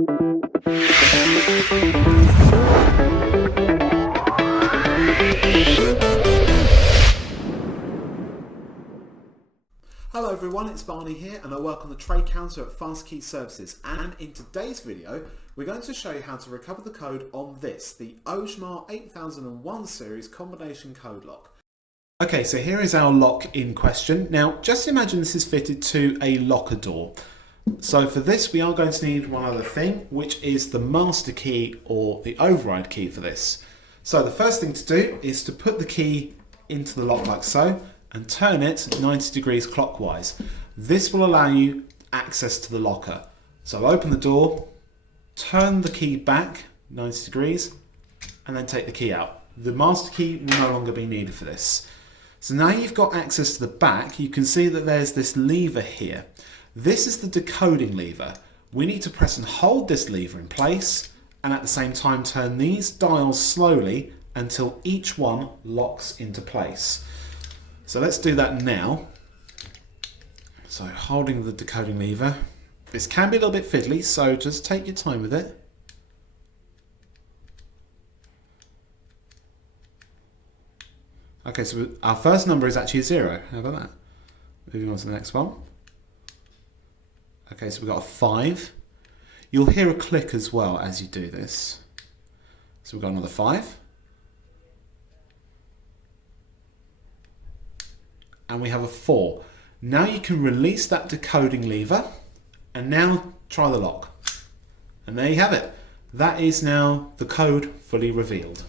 Hello everyone, it's Barney here and I work on the trade counter at Fast Key Services, and in today's video we're going to show you how to recover the code on this, the Ojmar 8001 series combination code lock. Okay, so here is our lock in question. Now just imagine this is fitted to a locker door. So for this we are going to need one other thing, which is the master key or the override key for this. So the first thing to do is to put the key into the lock like so, and turn it 90 degrees clockwise. This will allow you access to the locker. So open the door, turn the key back 90 degrees, and then take the key out. The master key will no longer be needed for this. So now you've got access to the back, you can see that there's this lever here. This is the decoding lever. We need to press and hold this lever in place, and at the same time turn these dials slowly until each one locks into place. So let's do that now. So holding the decoding lever. This can be a little bit fiddly, so just take your time with it. Okay, so our first number is actually a 0. How about that? Moving on to the next one. Okay, so we've got a 5. You'll hear a click as well as you do this. So we've got another 5. And we have a 4. Now you can release that decoding lever and now try the lock. And there you have it. That is now the code fully revealed.